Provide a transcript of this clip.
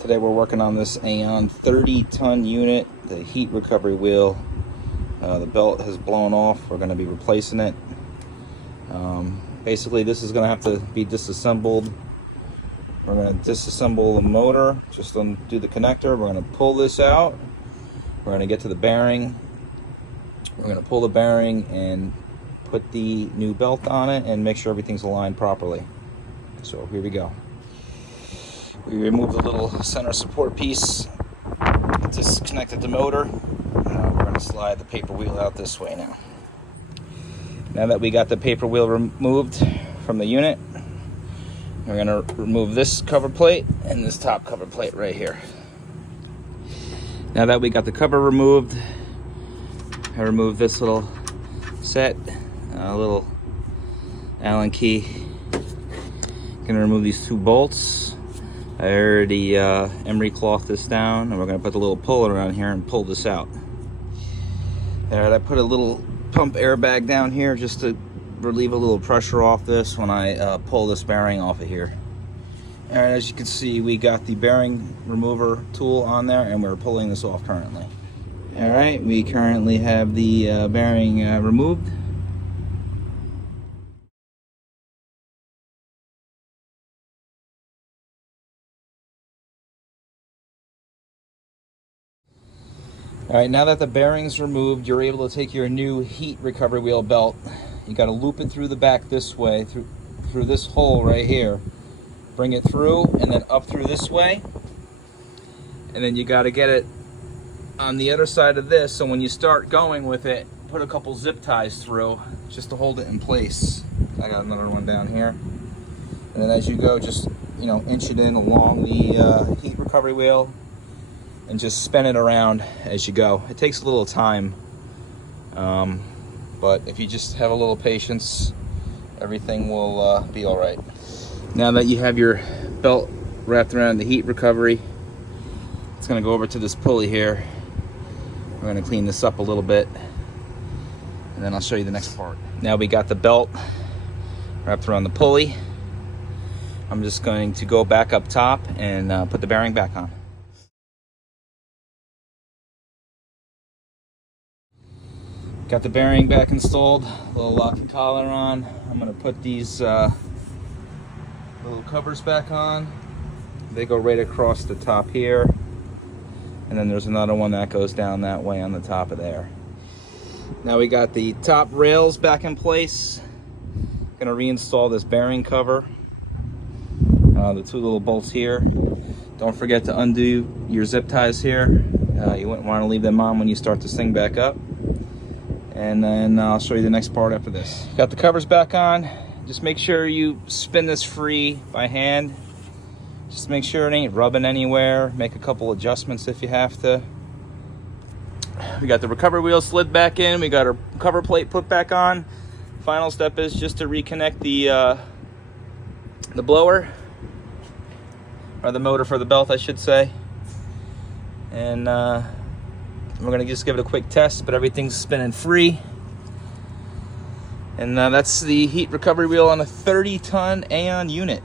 Today we're working on this Aaon 30-ton unit, the heat recovery wheel. The belt has blown off. We're going to be replacing it. Basically, this is going to have to be disassembled. We're going to disassemble the motor, just undo the connector. We're going to pull this out. We're going to get to the bearing. We're going to pull the bearing and put the new belt on it and make sure everything's aligned properly. So here we go. We removed the little center support piece, disconnected the motor. We're going to slide the paper wheel out this way now. Now that we got the paper wheel removed from the unit, we're going to remove this cover plate and this top cover plate right here. Now that we got the cover removed, I removed this little set, a little Allen key. Going to remove these two bolts. I already emery cloth this down, and we're going to put the little puller around here and pull this out. Alright, I put a little pump airbag down here just to relieve a little pressure off this when I pull this bearing off of here. Alright, as you can see, we got the bearing remover tool on there, and we're pulling this off currently. Alright, we currently have the bearing removed. Alright, now that the bearing's removed, you're able to take your new heat recovery wheel belt. You got to loop it through the back this way, through this hole right here. Bring it through and then up through this way. And then you got to get it on the other side of this, so when you start going with it, put a couple zip ties through just to hold it in place. I got another one down here. And then as you go, just inch it in along the heat recovery wheel and just spin it around as you go. It takes a little time, but if you just have a little patience, everything will be all right. Now that you have your belt wrapped around the heat recovery, it's gonna go over to this pulley here. We're gonna clean this up a little bit, and then I'll show you the next part. Now we got the belt wrapped around the pulley. I'm just going to go back up top and put the bearing back on. Got the bearing back installed, little lock and collar on. I'm gonna put these little covers back on. They go right across the top here. And then there's another one that goes down that way on the top of there. Now we got the top rails back in place. Gonna reinstall this bearing cover. The two little bolts here. Don't forget to undo your zip ties here. You wouldn't wanna leave them on when you start this thing back up. And then I'll show you the next part after this. Got the covers back on. Just make sure you spin this free by hand. Just make sure it ain't rubbing anywhere. Make a couple adjustments if you have to. We got the recovery wheel slid back in. We got our cover plate put back on. Final step is just to reconnect the blower, or the motor for the belt, I should say. And we're gonna just give it a quick test, but everything's spinning free. And that's the heat recovery wheel on a 30-ton Aaon unit.